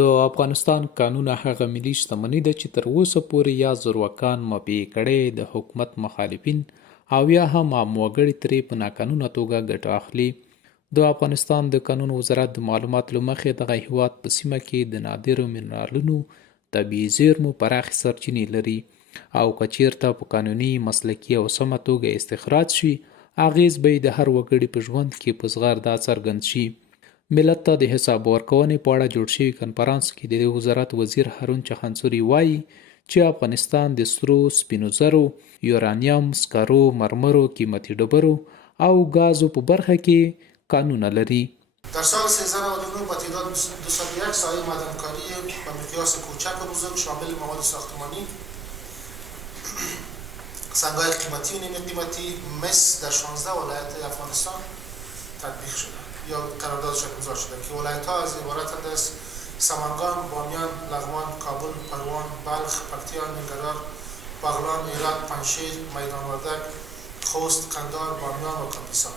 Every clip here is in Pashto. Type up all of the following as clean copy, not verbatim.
د افغانستان کانونه هغه ملي شتمني ده چې تر اوسه پورې یا زورواکان مبیع کړی د حکومت مخالفین او یا هم عام وګړي ترې په ناقانونه توګه ګټه اخلي. د افغانستان د کانونو وزارت د معلوماتو له مخې دغه هېواد په سیمه کې د نادرو منرالونو، طبیعي زیرمو پراخې سرچینې لري او که چیرته په قانوني، مسلکي او سمه توګه استخراج شي، اغیز به یې د هر وګړي په ژوند کې په زغرده څرګند شي. ملت ته د حساب ورکونې په اړه جوړ شوي کنفرانس کې د وزارت وزیر هارون چخانسوري وايي چې افغانستان د سرو، سپینو زرو، یورانیم، سکرو، مرمرو، قیمتي ډبرو او گازو په برخه کې کانونه لري. در سال 1399 با تعداد 201 سایه معدنکاری به مقیاس کوچک و بزرگ شامل مواد ساختمانی، سنگ‌های قیمتی و نیمه قیمتی مس در 16 ولایت افغانستان تطبیق شده یا قراردادش امضا شده که ولایت‌ها از عبارتند از سمنگان، بامیان، لغمان، کابل، پروان، بلخ، پکتیا، ننگرهار، بغلان، هرات، پنجشیر، میدان وردک، خوست، قندهار، بامیان و کاپیسا.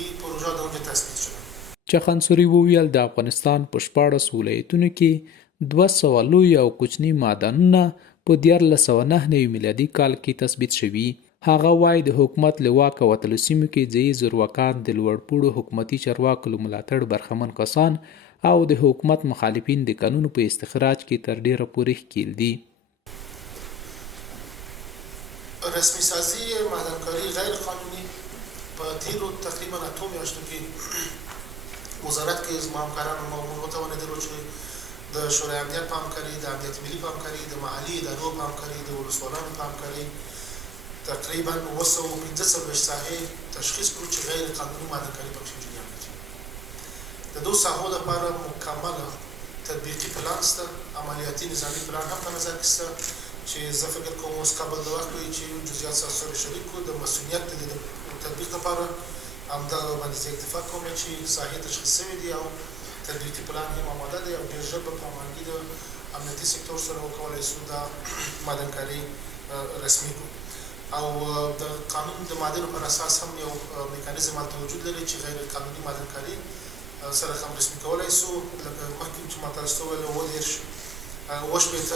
این پروژه د اونجا تثبیت شده. چخانسوري وویل د افغانستان په 14 ولایتونو کې 200 لوی او کوچني معدنونه په 1499 میلادي کال کې تثبیت شوي. هغه وایي د حکومت له واکه وتلو سیمو کې ځایي زورواکان، د لوړپوړو حکومتي چارواکو له ملاتړ برخمن کسان او د حکومت مخالفین د کانونو په استخراج کې تر ډیره پورې ښکیل دي. رسمی سازی معدنکاری غیر قانونی په تیرو تقریبا 8 میاشتو کې وزارت کې از همکاران متوانیدلو چې د شورای امنیت په همکاري، د امنیت ملي په همکاري، د محلي ادارو په همکاري، د ولسوالانو په همکاري تقریبا 215 ساحې تشخیص کړو چې غیر قانوني معدنکاري پکې جریان لري. د دو ساحو لپاره مکمله تطبیقي پلان شته، عملیاتي نظامي پلان هم په نظر کې شته چې زه فکر کوم اوس قبل د وخت وي چې جزئیات سره شریک کړو. د مسؤلیت د تطبیق لپاره همدغه باندې زه اتفاق کوم چې ساحې تشخیص شوي دي او تطبیقي پلان هم آماده دی او ډېر ژر به په همغږي د امنیتي سکتور سره وکولی شو دا معدنکاري رسمي کړو. او د قانون د مادې پر اساس هم یو میکانیزم هلته وجود لري چې غیر قانوني معدنکاري سره هم رسمي کولی شو. لکه مخکې چې ما تاسو ته وویل 28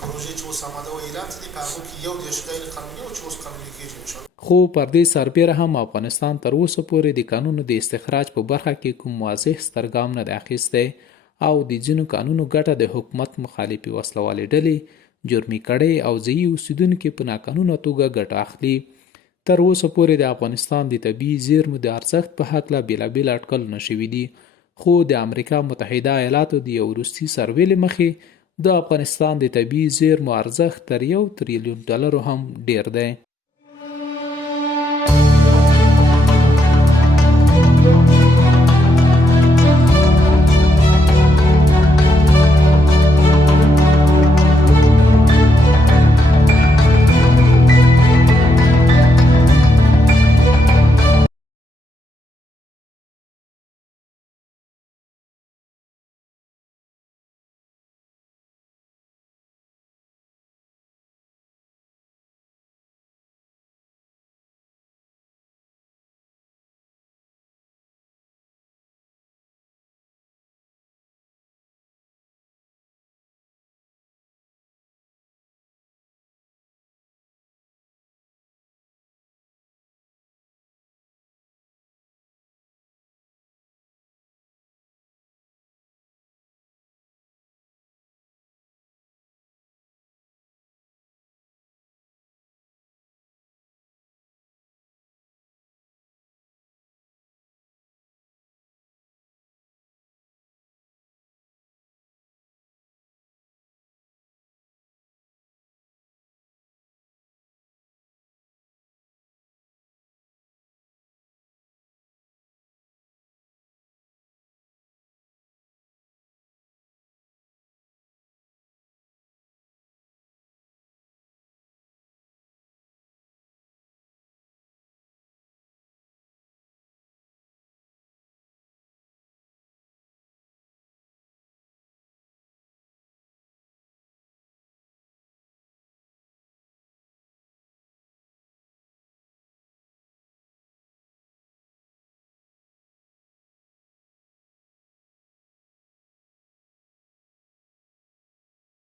پروژې چې اوس آماده و اعلان دي، په هغو کې 1 غیر قانوني او چې اوس قانوني کېږي انشاءالله. خو پر دې سربیره هم افغانستان تر اوسه پورې د کانونو د استخراج په برخه کې کوم واضح ستر ګام نه دی اخیستی او د ځینو کانونو ګټه د حکومت مخالفې وسلوالې ډلې جرمي کړۍ او ځایي اوسیدونکي په ناقانونه توګه ګټه اخلي. تر اوسه پورې د افغانستان د طبیعي زیرمو د ارزښت په هکله بېلابېل اټکلونه شوي دي، خو د امریکا متحده ایالاتو د یو وروستي سروې له مخې د افغانستان د طبیعي زیرمو ارزښت تر $1 تریلیون هم ډیر دی.